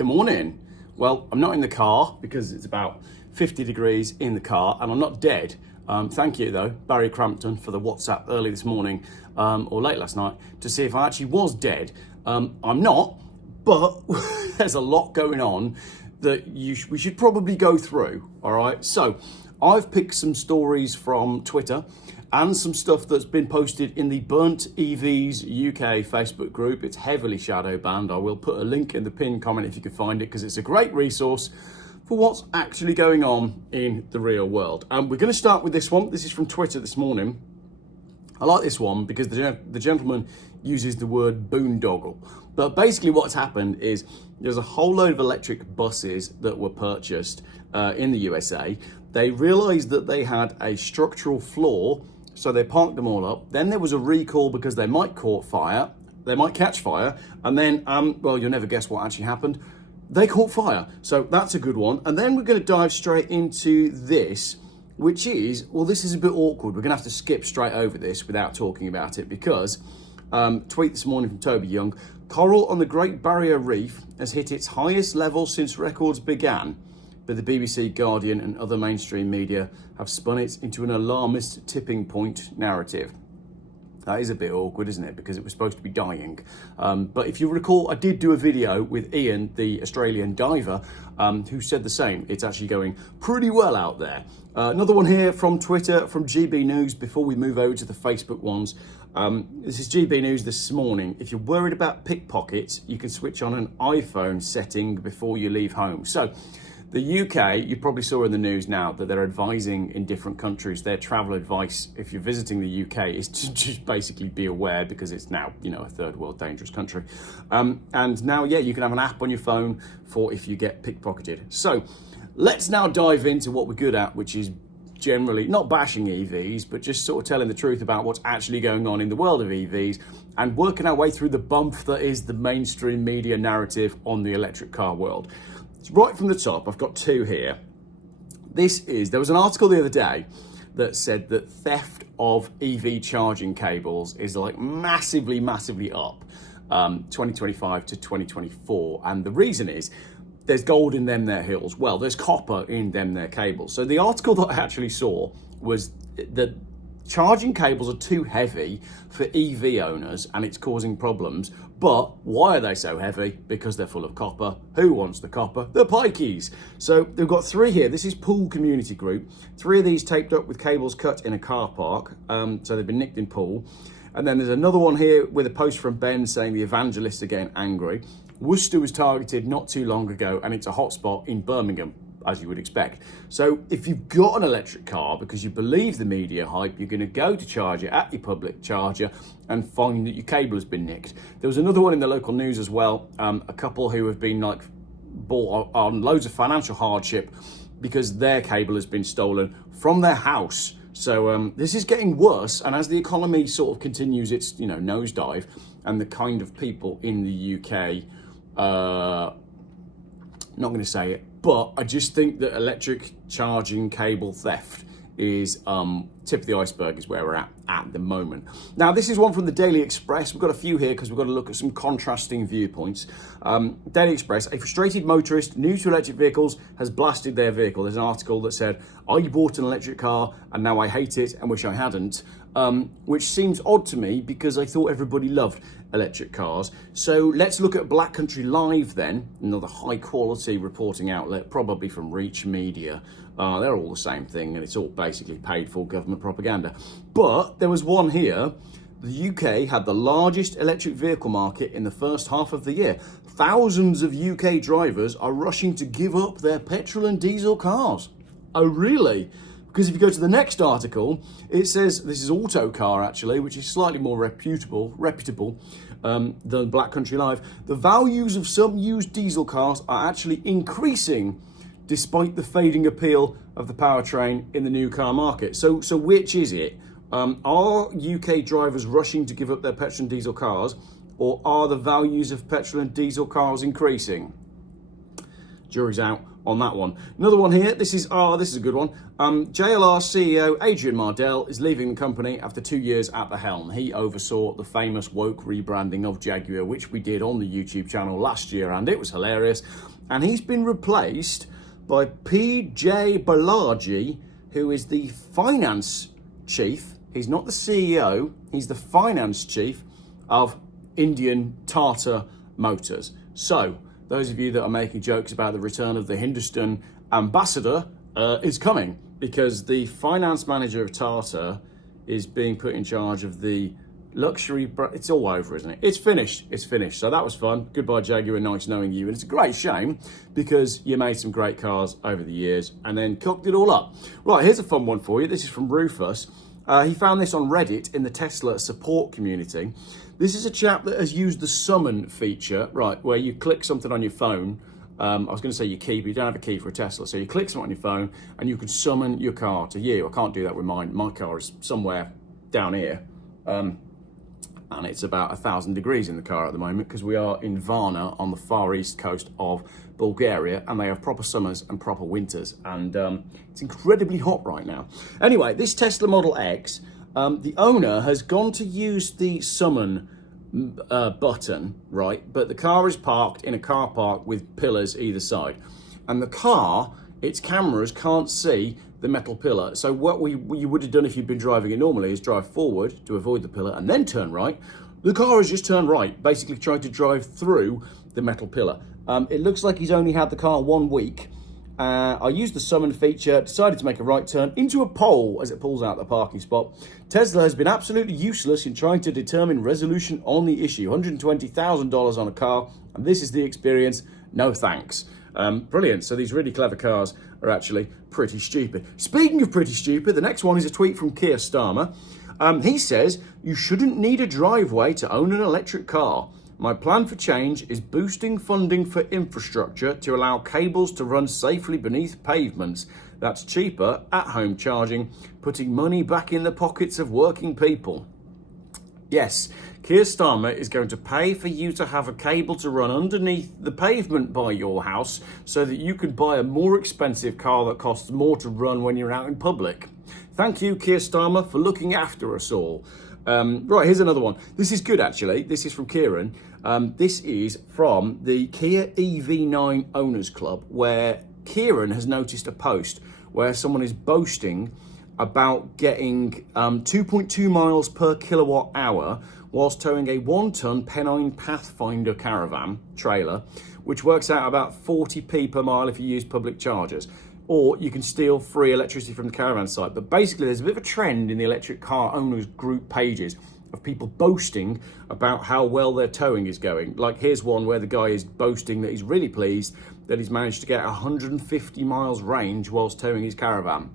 Good morning. Well, I'm not in the car because it's about 50 degrees in the car and I'm not dead. Thank you though, Barry Crampton, for the WhatsApp early this morning or late last night to see if I actually was dead. I'm not, but there's a lot going on that we should probably go through, all right? So I've picked some stories from Twitter and some stuff that's been posted in the Burnt EVs UK Facebook group. It's heavily shadow banned. I will put a link in the pinned comment if you can find it, because it's a great resource for what's actually going on in the real world. We're going to start with this one. This is from Twitter this morning. I like this one because the gentleman uses the word boondoggle. But basically what's happened is there's a whole load of electric buses that were purchased in the USA. They realized that they had a structural flaw, so they parked them all up. Then there was a recall because they might catch fire. And then, well, you'll never guess what actually happened. They caught fire. So that's a good one. And then we're going to dive straight into this, which is, well, this is a bit awkward. We're going to have to skip straight over this without talking about it because, tweet this morning from Toby Young, coral on the Great Barrier Reef has hit its highest level since records began. But the BBC, Guardian and other mainstream media have spun it into an alarmist tipping point narrative. That is a bit awkward, isn't it? Because it was supposed to be dying. But if you recall, I did do a video with Ian, the Australian diver, who said the same. It's actually going pretty well out there. Another one here from Twitter, from GB News, before we move over to the Facebook ones. This is GB News this morning. If you're worried about pickpockets, you can switch on an iPhone setting before you leave home. So, the UK, you probably saw in the news now that they're advising in different countries, their travel advice, if you're visiting the UK, is to just basically be aware because it's now, a third world dangerous country. And now, you can have an app on your phone for if you get pickpocketed. So let's now dive into what we're good at, which is generally not bashing EVs, but just sort of telling the truth about what's actually going on in the world of EVs and working our way through the bump that is the mainstream media narrative on the electric car world. So right from the top, I've got two here. There was an article the other day that said that theft of EV charging cables is like massively up 2025 to 2024. And the reason is there's gold in them there hills. Well, there's copper in them there cables. So the article that I actually saw was that charging cables are too heavy for EV owners and it's causing problems. But why are they so heavy? Because they're full of copper. Who wants the copper? The pikeys. So they've got three here. This is Poole Community Group. Three of these taped up with cables cut in a car park. So they've been nicked in Poole. And then there's another one here with a post from Ben saying the evangelists are getting angry. Worcester was targeted not too long ago and it's a hotspot in Birmingham, as you would expect. So if you've got an electric car because you believe the media hype, you're going to go to charge it at your public charger and find that your cable has been nicked. There was another one in the local news as well, a couple who have been bought on loads of financial hardship because their cable has been stolen from their house. So this is getting worse, and as the economy sort of continues its nosedive, and the kind of people in the UK, not going to say it, but I just think that electric charging cable theft is tip of the iceberg is where we're at the moment. Now, this is one from the Daily Express. We've got a few here because we've got to look at some contrasting viewpoints. Daily Express, a frustrated motorist new to electric vehicles has blasted their vehicle. There's an article that said, I bought an electric car and now I hate it and wish I hadn't, which seems odd to me because I thought everybody loved electric cars. So let's look at Black Country Live then, another high quality reporting outlet, probably from Reach Media. They're all the same thing and it's all basically paid for government propaganda. But there was one here. The UK had the largest electric vehicle market in the first half of the year. Thousands of UK drivers are rushing to give up their petrol and diesel cars. Oh, really? Because if you go to the next article, it says, this is Autocar actually, which is slightly more reputable than Black Country Live. The values of some used diesel cars are actually increasing despite the fading appeal of the powertrain in the new car market. So which is it? Are UK drivers rushing to give up their petrol and diesel cars, or are the values of petrol and diesel cars increasing? jury's out on that one. Another one here, this is a good one. JLR CEO Adrian Mardell is leaving the company after 2 years at the helm. He oversaw the famous woke rebranding of Jaguar, which we did on the YouTube channel last year, and it was hilarious. And he's been replaced by PJ Balaji, who is the finance chief. He's not the CEO, he's the finance chief of Indian Tata Motors. So, those of you that are making jokes about the return of the Hindustan ambassador is coming, because the finance manager of Tata is being put in charge of the luxury. It's all over, isn't it? It's finished. It's finished. So that was fun. Goodbye, Jaguar. Nice knowing you. And it's a great shame because you made some great cars over the years and then cocked it all up. Right, here's a fun one for you. This is from Rufus. He found this on Reddit in the Tesla support community. This is a chap that has used the summon feature, right, where you click something on your phone. I was going to say your key, but you don't have a key for a Tesla. So you click something on your phone and you can summon your car to you. I can't do that with mine. My car is somewhere down here. And it's about 1,000 degrees in the car at the moment because we are in Varna on the far east coast of Bulgaria, and they have proper summers and proper winters, and it's incredibly hot right now. Anyway, this Tesla Model X, the owner has gone to use the summon button, right, but the car is parked in a car park with pillars either side, and the car, its cameras can't see the metal pillar. So what you would have done if you'd been driving it normally is drive forward to avoid the pillar and then turn right. The car has just turned right, basically trying to drive through the metal pillar. It looks like he's only had the car 1 week. I used the summon feature, decided to make a right turn into a pole as it pulls out the parking spot. Tesla has been absolutely useless in trying to determine resolution on the issue. $120,000 on a car, and this is the experience. No thanks. Brilliant. So these really clever cars are actually pretty stupid. Speaking of pretty stupid, the next one is a tweet from Keir Starmer. He says, "You shouldn't need a driveway to own an electric car. My plan for change is boosting funding for infrastructure to allow cables to run safely beneath pavements. That's cheaper, at-home charging, putting money back in the pockets of working people." Yes, Keir Starmer is going to pay for you to have a cable to run underneath the pavement by your house so that you can buy a more expensive car that costs more to run when you're out in public. Thank you, Keir Starmer, for looking after us all. Right, here's another one. This is good, actually. This is from Kieran. This is from the Kia EV9 Owners Club, where Kieran has noticed a post where someone is boasting about getting 2.2 miles per kilowatt hour whilst towing a 1-ton Pennine Pathfinder caravan trailer, which works out about 40p per mile if you use public chargers. Or you can steal free electricity from the caravan site. But basically, there's a bit of a trend in the electric car owners group pages of people boasting about how well their towing is going. Like, here's one where the guy is boasting that he's really pleased that he's managed to get 150 miles range whilst towing his caravan.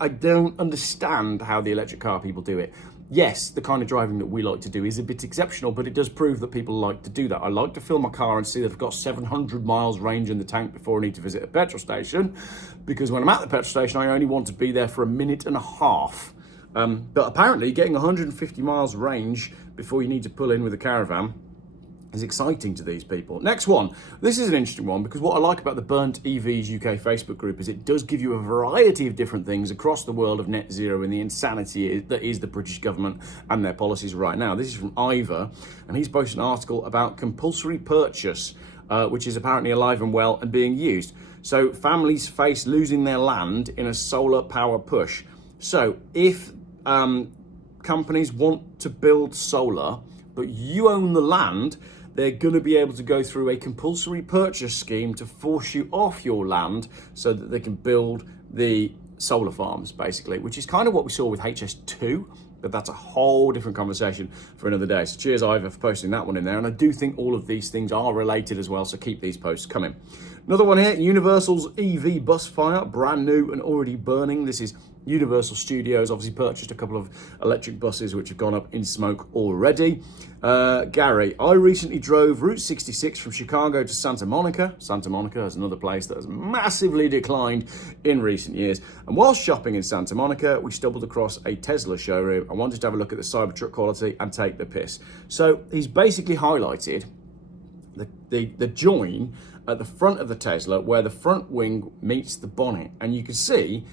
I don't understand how the electric car people do it. Yes, the kind of driving that we like to do is a bit exceptional, but it does prove that people like to do that. I like to fill my car and see that I've got 700 miles range in the tank before I need to visit a petrol station, because when I'm at the petrol station, I only want to be there for a minute and a half. But apparently getting 150 miles range before you need to pull in with a caravan is exciting to these people. Next one. This is an interesting one because what I like about the Burnt EVs UK Facebook group is it does give you a variety of different things across the world of net zero and the insanity that is the British government and their policies right now. This is from Ivor, and he's posted an article about compulsory purchase, which is apparently alive and well and being used. So families face losing their land in a solar power push. So if companies want to build solar, but you own the land, they're going to be able to go through a compulsory purchase scheme to force you off your land so that they can build the solar farms, basically, which is kind of what we saw with HS2, but that's a whole different conversation for another day. So cheers, Ivor, for posting that one in there. And I do think all of these things are related as well, so keep these posts coming. Another one here, Universal's EV bus fire, brand new and already burning. This is Universal Studios, obviously purchased a couple of electric buses which have gone up in smoke already. Gary, I recently drove Route 66 from Chicago to Santa Monica. Santa Monica is another place that has massively declined in recent years. And while shopping in Santa Monica, we stumbled across a Tesla showroom. I wanted to have a look at the Cybertruck quality and take the piss. So he's basically highlighted the join at the front of the Tesla where the front wing meets the bonnet. And you can see,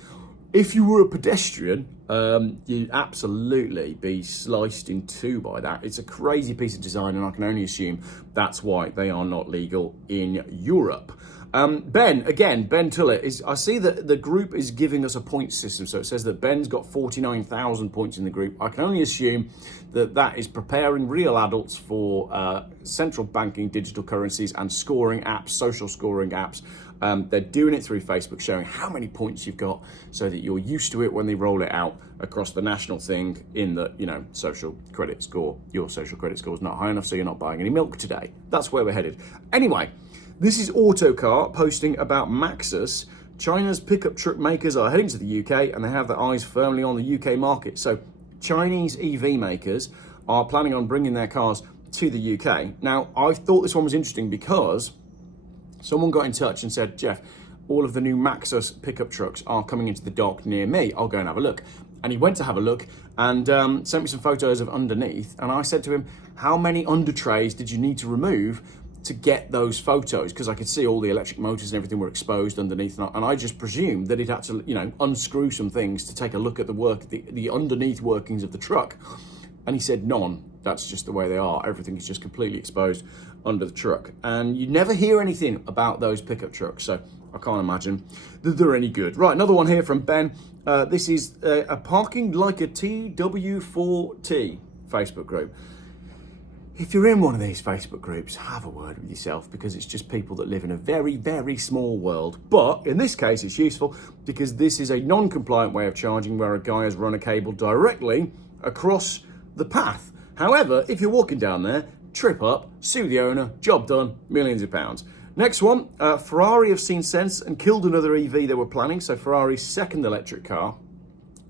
if you were a pedestrian, you'd absolutely be sliced in two by that. It's a crazy piece of design, and I can only assume that's why they are not legal in Europe. Ben Tullett, I see that the group is giving us a point system. So it says that Ben's got 49,000 points in the group. I can only assume that that is preparing real adults for central banking, digital currencies, and scoring apps, social scoring apps. They're doing it through Facebook, showing how many points you've got so that you're used to it when they roll it out across the national thing in the, social credit score. Your social credit score is not high enough, so you're not buying any milk today. That's where we're headed. Anyway, this is Autocar posting about Maxus. China's pickup truck makers are heading to the UK, and they have their eyes firmly on the UK market. So Chinese EV makers are planning on bringing their cars to the UK. Now, I thought this one was interesting because someone got in touch and said, Geoff, all of the new Maxus pickup trucks are coming into the dock near me. I'll go and have a look. And he went to have a look and sent me some photos of underneath. And I said to him, how many under trays did you need to remove to get those photos? Because I could see all the electric motors and everything were exposed underneath. And I just presumed that he'd had to, unscrew some things to take a look at the underneath workings of the truck. And he said, none. That's just the way they are. Everything is just completely exposed under the truck. And you never hear anything about those pickup trucks. So I can't imagine that they're any good. Right, another one here from Ben. This is a parking like a TW4T Facebook group. If you're in one of these Facebook groups, have a word with yourself, because it's just people that live in a very, very small world. But in this case, it's useful because this is a non-compliant way of charging where a guy has run a cable directly across the path. However, if you're walking down there, trip up, sue the owner, job done, millions of pounds. Next one, Ferrari have seen sense and killed another EV they were planning. So Ferrari's second electric car.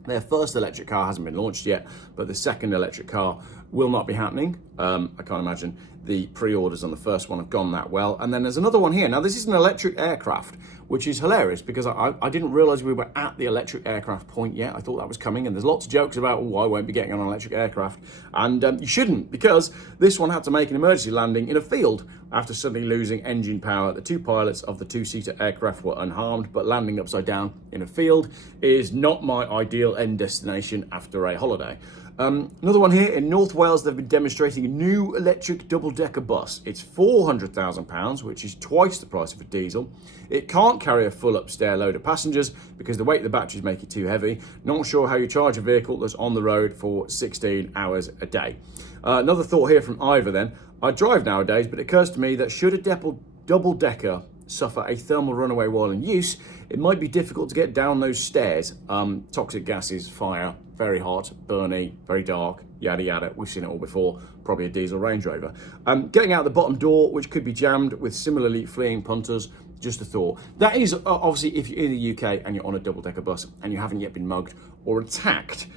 Their first electric car hasn't been launched yet, but the second electric car will not be happening. I can't imagine the pre-orders on the first one have gone that well. And then there's another one here. Now, this is an electric aircraft, which is hilarious because I didn't realize we were at the electric aircraft point yet. I thought that was coming, and there's lots of jokes about, I won't be getting on an electric aircraft. And you shouldn't, because this one had to make an emergency landing in a field after suddenly losing engine power. The two pilots of the two-seater aircraft were unharmed, but landing upside down in a field is not my ideal end destination after a holiday. Another one here, in North Wales, they've been demonstrating a new electric double-decker bus. It's £400,000, which is twice the price of a diesel. It can't carry a full upstairs load of passengers because the weight of the batteries make it too heavy. Not sure how you charge a vehicle that's on the road for 16 hours a day. Another thought here from Ivor then. I drive nowadays, but it occurs to me that should a double-decker suffer a thermal runaway while in use, it might be difficult to get down those stairs. Toxic gases, fire, very hot, burny, very dark, yada yada. We've seen it all before, probably a diesel Range Rover. Getting out the bottom door, which could be jammed with similarly fleeing punters, just a thought. That is obviously if you're in the UK and you're on a double-decker bus and you haven't yet been mugged or attacked.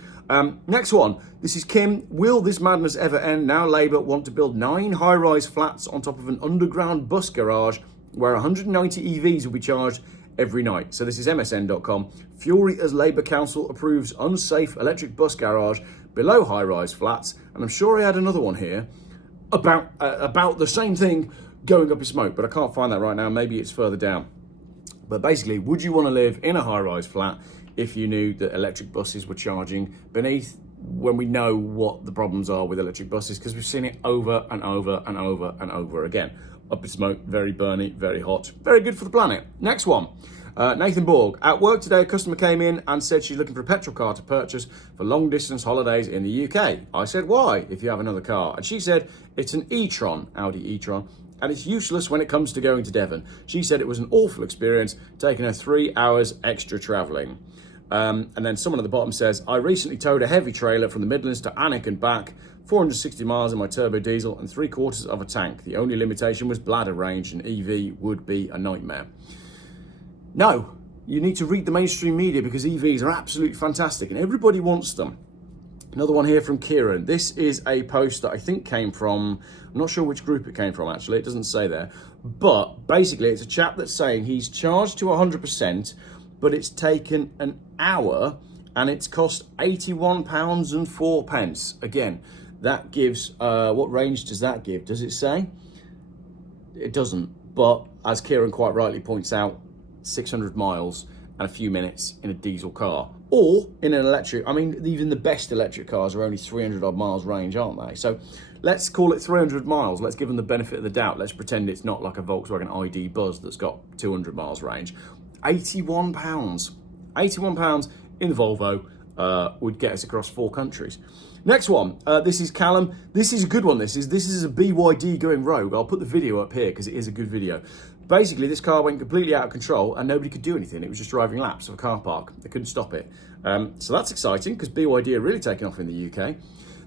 Next one, this is Kim. Will this madness ever end? Now Labour want to build 9 high-rise flats on top of an underground bus garage where 190 EVs will be charged every night. So this is MSN.com. Fury as Labour Council approves unsafe electric bus garage below high-rise flats. And I'm sure I had another one here about the same thing going up in smoke, but I can't find that right now. Maybe it's further down. But basically, would you want to live in a high-rise flat if you knew that electric buses were charging beneath, when we know what the problems are with electric buses? Because we've seen it over and over and over and over again. Up in smoke, very burny, very hot, very good for the planet. Next one. Nathan Borg. At work today, a customer came in and said she's looking for a petrol car to purchase for long distance holidays in the UK. I said, why, if you have another car? And she said, it's an e-tron, Audi e-tron, and it's useless when it comes to going to Devon. She said it was an awful experience, taking her 3 hours extra travelling. And then someone at the bottom says, I recently towed a heavy trailer from the Midlands to Alnwick and back, 460 miles in my turbo diesel and 3/4 of a tank. The only limitation was bladder range, and EV would be a nightmare. No, you need to read the mainstream media because EVs are absolutely fantastic and everybody wants them. Another one here from Kieran. This is a post that I think came from, I'm not sure which group it came from actually, it doesn't say there. But basically it's a chap that's saying he's charged to 100%, but it's taken an hour and it's cost £81.04. Again, that gives, what range does that give? Does it say? It doesn't. but as Kieran quite rightly points out, 600 miles and a few minutes in a diesel car, or in an electric. I mean, even the best electric cars are only 300 odd miles range, aren't they? So let's call it 300 miles. Let's give them the benefit of the doubt. Let's pretend it's not like a Volkswagen ID Buzz that's got 200 miles range. £81. £81 in the Volvo would get us across 4 countries. Next one, this is Callum. This is a good one. This is a BYD going rogue. I'll put the video up here because it is a good video. Basically, this car went completely out of control and nobody could do anything. It was just driving laps of a car park. They couldn't stop it. So that's exciting because BYD are really taking off in the UK.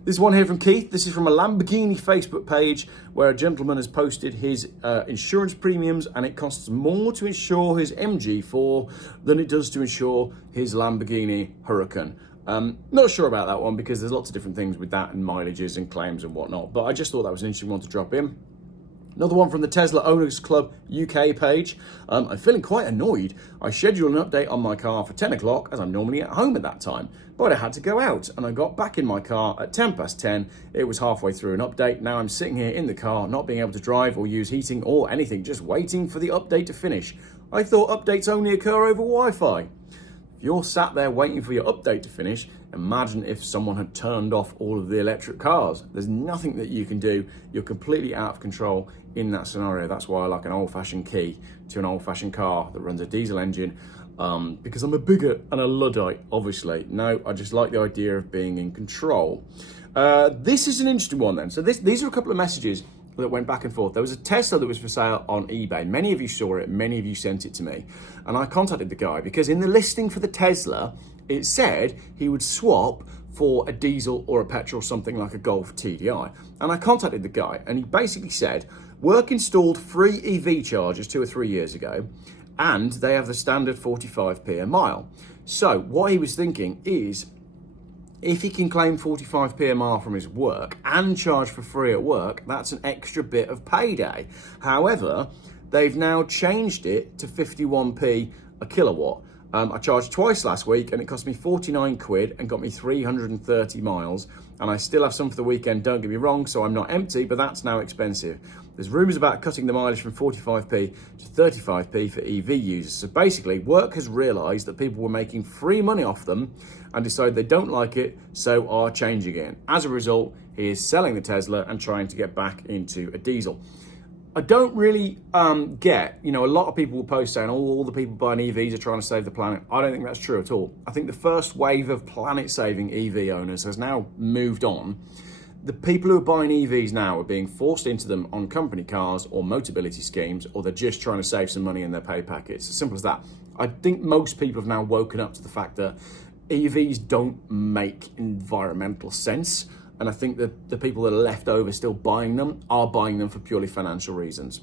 This one here from Keith. This is from a Lamborghini Facebook page where a gentleman has posted his insurance premiums, and it costs more to insure his MG4 than it does to insure his Lamborghini Huracan. Not sure about that one because there's lots of different things with that and mileages and claims and whatnot, but I just thought that was an interesting one to drop in. Another one from the Tesla Owners Club UK page. I'm feeling quite annoyed. I scheduled an update on my car for 10 o'clock as I'm normally at home at that time, but I had to go out and I got back in my car at 10 past 10. It was halfway through an update. Now I'm sitting here in the car, not being able to drive or use heating or anything, just waiting for the update to finish. I thought updates only occur over Wi-Fi. If you're sat there waiting for your update to finish, imagine if someone had turned off all of the electric cars. There's nothing that you can do. You're completely out of control in that scenario. That's why I like an old-fashioned key to an old-fashioned car that runs a diesel engine, because I'm a bigot and a Luddite, obviously. No, I just like the idea of being in control. This is an interesting one then. So these are a couple of messages that went back and forth. There was a Tesla that was for sale on eBay. Many of you saw it, many of you sent it to me. And I contacted the guy because in the listing for the Tesla, it said he would swap for a diesel or a petrol, something like a Golf TDI. And I contacted the guy and he basically said, work installed free EV chargers 2 or 3 years ago, and they have the standard 45p a mile. So what he was thinking is, if he can claim 45p a mile from his work and charge for free at work, that's an extra bit of payday. However, they've now changed it to 51p a kilowatt. I charged twice last week and it cost me 49 quid and got me 330 miles. And I still have some for the weekend, don't get me wrong, so I'm not empty, but that's now expensive. There's rumours about cutting the mileage from 45p to 35p for EV users. So basically, work has realised that people were making free money off them and decided they don't like it, so are changing it. As a result, he is selling the Tesla and trying to get back into a diesel. I don't really get, a lot of people will post saying, all the people buying EVs are trying to save the planet. I don't think that's true at all. I think the first wave of planet-saving EV owners has now moved on. The people who are buying EVs now are being forced into them on company cars or Motability schemes, or they're just trying to save some money in their pay packets. As simple as that. I think most people have now woken up to the fact that EVs don't make environmental sense. And I think that the people that are left over still buying them are buying them for purely financial reasons.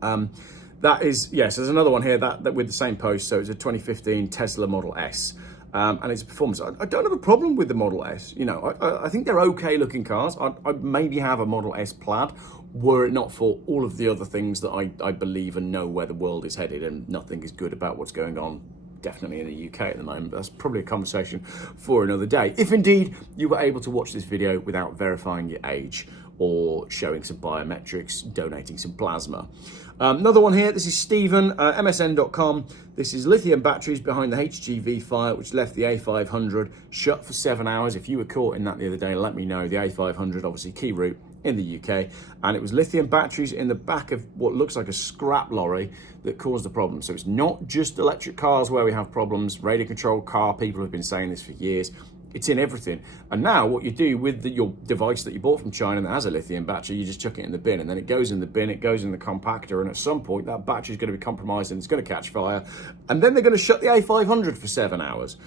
That is, yes, there's another one here that with the same post. So it's a 2015 Tesla Model S. And it's a performance. I don't have a problem with the Model S. I think they're okay looking cars. I'd maybe have a Model S Plaid were it not for all of the other things that I believe and know where the world is headed, and nothing is good about what's going on definitely in the UK at the moment. But that's probably a conversation for another day. If indeed you were able to watch this video without verifying your age or showing some biometrics, donating some plasma. Another one here, this is Stephen, msn.com. This is lithium batteries behind the HGV fire, which left the A500 shut for 7 hours. If you were caught in that the other day, let me know. The A500, obviously key route in the UK, and it was lithium batteries in the back of what looks like a scrap lorry that caused the problem. So it's not just electric cars where we have problems. Radio controlled car people have been saying this for years. It's in everything. And now what you do with your device that you bought from China that has a lithium battery, you just chuck it in the bin, and then it goes in the bin, it goes in the compactor, and at some point that battery is going to be compromised and it's going to catch fire, and then they're going to shut the A500 for 7 hours.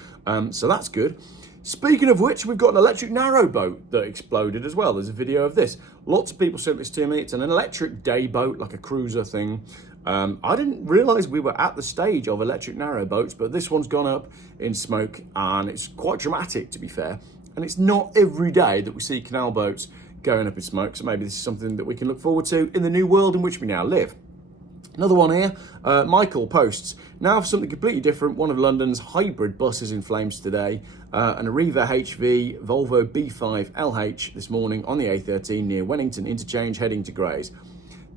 So that's good. Speaking of which, we've got an electric narrowboat that exploded as well. There's a video of this. Lots of people sent this to me. It's an electric day boat, like a cruiser thing. I didn't realise we were at the stage of electric narrowboats, but this one's gone up in smoke, and it's quite dramatic, to be fair. And it's not every day that we see canal boats going up in smoke, so maybe this is something that we can look forward to in the new world in which we now live. Another one here, Michael posts, now for something completely different. One of London's hybrid buses in flames today. An Arriva HV Volvo B5 LH this morning on the A13 near Wennington Interchange heading to Grays.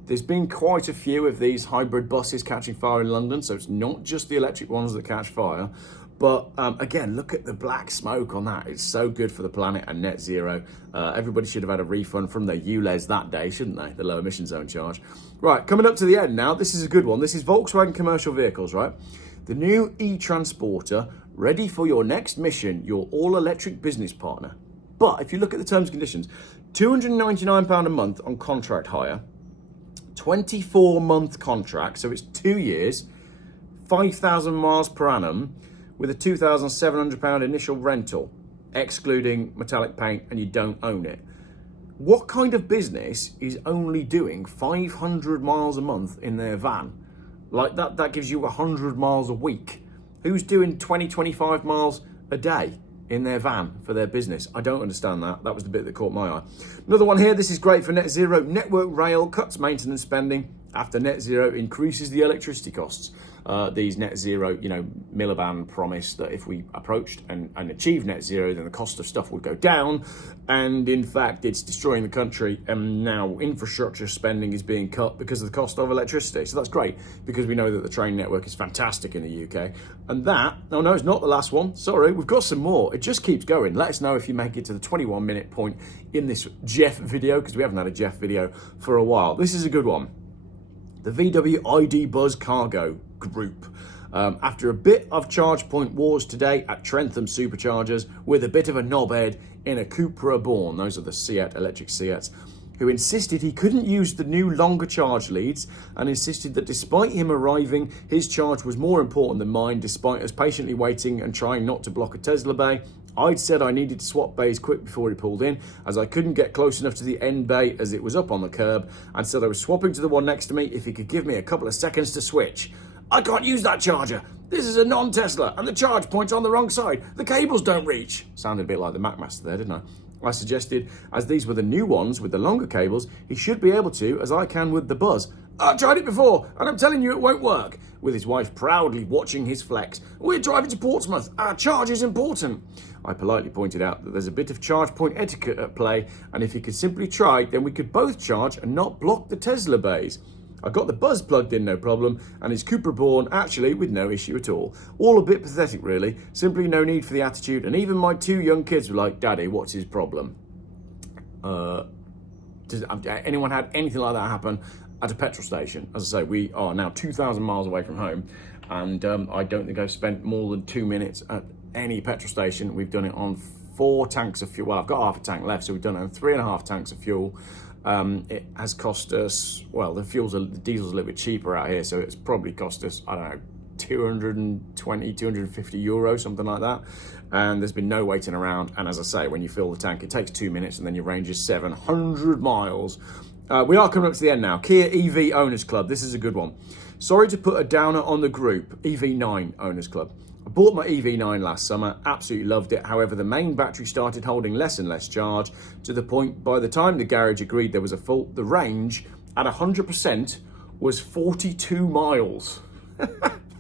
There's been quite a few of these hybrid buses catching fire in London, so it's not just the electric ones that catch fire. But again, look at the black smoke on that. It's so good for the planet and net zero. Everybody should have had a refund from their ULEZ that day, shouldn't they? The low emission zone charge. Right, coming up to the end now. This is a good one. This is Volkswagen commercial vehicles, right? The new e-Transporter, ready for your next mission, your all-electric business partner. But if you look at the terms and conditions, £299 a month on contract hire, 24-month contract, so it's 2 years, 5,000 miles per annum, with a £2,700 initial rental, excluding metallic paint, and you don't own it. What kind of business is only doing 500 miles a month in their van? Like that gives you 100 miles a week. Who's doing 20, 25 miles a day in their van for their business? I don't understand that. That was the bit that caught my eye. Another one here, this is great for net zero. Network Rail cuts maintenance spending after net zero increases the electricity costs. These net zero, Miliband promised that if we approached and achieved net zero, then the cost of stuff would go down. And in fact, it's destroying the country. And now infrastructure spending is being cut because of the cost of electricity. So that's great, because we know that the train network is fantastic in the UK. And that, oh no, it's not the last one. Sorry, we've got some more. It just keeps going. Let us know if you make it to the 21-minute point in this Geoff video, because we haven't had a Geoff video for a while. This is a good one. The VW ID Buzz Cargo Group. After a bit of charge point wars today at Trentham Superchargers with a bit of a knobhead in a Cupra Born, those are the Seat, electric Seats, who insisted he couldn't use the new longer charge leads and insisted that despite him arriving, his charge was more important than mine, despite us patiently waiting and trying not to block a Tesla bay. I'd said I needed to swap bays quick before he pulled in, as I couldn't get close enough to the end bay as it was up on the curb, and said I was swapping to the one next to me if he could give me a couple of seconds to switch. I can't use that charger. This is a non-Tesla, and the charge point's on the wrong side. The cables don't reach. Sounded a bit like the Macmaster there, didn't I? I suggested, as these were the new ones with the longer cables, he should be able to, as I can with the Buzz. I tried it before, and I'm telling you it won't work. With his wife proudly watching his flex. We're driving to Portsmouth. Our charge is important. I politely pointed out that there's a bit of charge point etiquette at play, and if he could simply try, then we could both charge and not block the Tesla bays. I got the Buzz plugged in, no problem, and his Cupra Born actually with no issue at all. All a bit pathetic, really. Simply no need for the attitude, and even my 2 young kids were like, Daddy, what's his problem? Does anyone had anything like that happen at a petrol station? As I say, we are now 2,000 miles away from home, and I don't think I've spent more than 2 minutes at any petrol station. We've done it on 4 tanks of fuel. Well, I've got half a tank left, so we've done it on 3.5 tanks of fuel. It has cost us, well, the diesel's a little bit cheaper out here, so it's probably cost us, I don't know, 220, 250 euros, something like that. And there's been no waiting around. And as I say, when you fill the tank, it takes 2 minutes and then your range is 700 miles. We are coming up to the end now. Kia EV Owners Club. This is a good one. Sorry to put a downer on the group. EV9 Owners Club. I bought my EV9 last summer, absolutely loved it. However, the main battery started holding less and less charge, to the point by the time the garage agreed there was a fault, the range at 100% was 42 miles.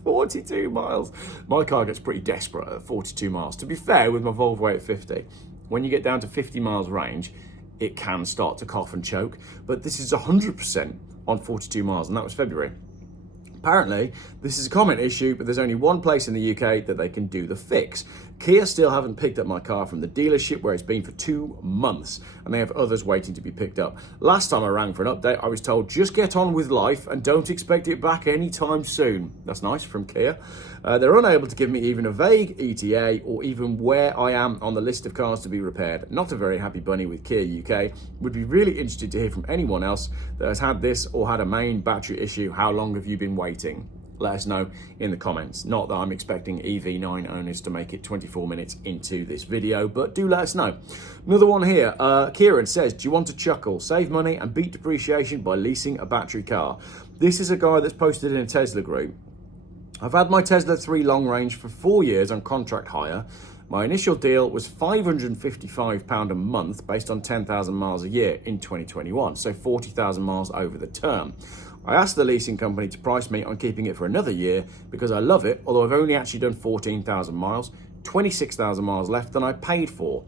42 miles. My car gets pretty desperate at 42 miles. To be fair, with my Volvo at 50, when you get down to 50 miles range, it can start to cough and choke. But this is 100% on 42 miles, and that was February. Apparently, this is a common issue, but there's only one place in the UK that they can do the fix. Kia still haven't picked up my car from the dealership where it's been for 2 months, and they have others waiting to be picked up. Last time I rang for an update, I was told just get on with life and don't expect it back anytime soon. That's nice from Kia. They're unable to give me even a vague ETA or even where I am on the list of cars to be repaired. Not a very happy bunny with Kia UK. Would be really interested to hear from anyone else that has had this or had a main battery issue. How long have you been waiting? Let us know in the comments. Not that I'm expecting EV9 owners to make it 24 minutes into this video, but do let us know. Another one here. Kieran says, do you want to chuckle? Save money and beat depreciation by leasing a battery car. This is a guy that's posted in a Tesla group. I've had my Tesla 3 long range for 4 years on contract hire. My initial deal was £555 a month based on 10,000 miles a year in 2021, so 40,000 miles over the term. I asked the leasing company to price me on keeping it for another year because I love it, although I've only actually done 14,000 miles, 26,000 miles left than I paid for.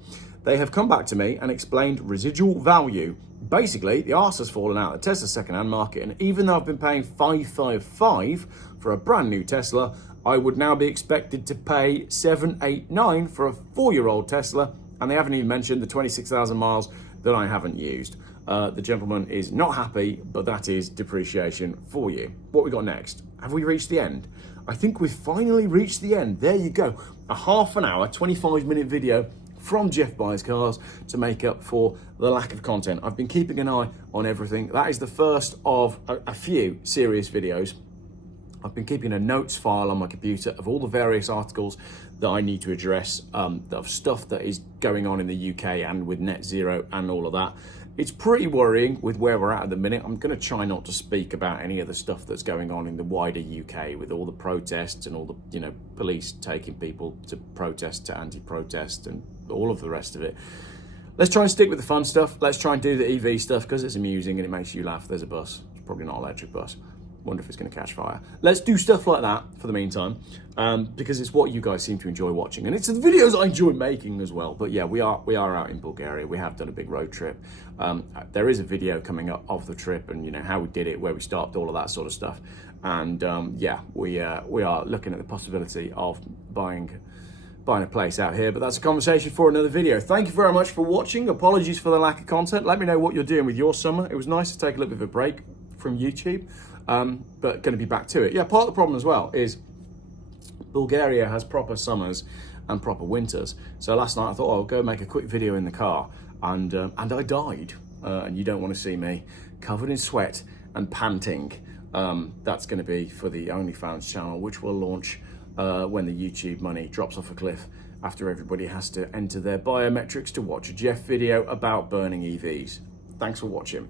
they have come back to me and explained residual value. Basically, the arse has fallen out of the Tesla second-hand market, and even though I've been paying $555 for a brand new Tesla, I would now be expected to pay $789 for a 4-year-old Tesla, and they haven't even mentioned the 26,000 miles that I haven't used. The gentleman is not happy, but that is depreciation for you. What we got next? Have we reached the end? I think we've finally reached the end. There you go. A half an hour, 25-minute video from Geoff Buys Cars to make up for the lack of content. I've been keeping an eye on everything. That is the first of a few serious videos. I've been keeping a notes file on my computer of all the various articles that I need to address, of stuff that is going on in the UK and with net zero and all of that. It's pretty worrying with where we're at the minute. I'm going to try not to speak about any of the stuff that's going on in the wider UK with all the protests and all the, police taking people to protest, to anti-protest and all of the rest of it. Let's try and stick with the fun stuff. Let's try and do the EV stuff because it's amusing and it makes you laugh. There's a bus. It's probably not an electric bus. Wonder if it's going to catch fire. Let's do stuff like that for the meantime, because it's what you guys seem to enjoy watching, and it's the videos I enjoy making as well. But yeah, we are out in Bulgaria. We have done a big road trip. There is a video coming up of the trip and how we did it, where we stopped, all of that sort of stuff. And yeah, we are looking at the possibility of buying a place out here, but that's a conversation for another video. Thank you very much for watching. Apologies for the lack of content. Let me know what you're doing with your summer. It was nice to take a little bit of a break from YouTube. But going to be back to it. Yeah, part of the problem as well is Bulgaria has proper summers and proper winters. So last night I thought, I'll go make a quick video in the car, and I died. And you don't want to see me covered in sweat and panting. That's going to be for the OnlyFans channel, which will launch when the YouTube money drops off a cliff after everybody has to enter their biometrics to watch a Geoff video about burning EVs. Thanks for watching.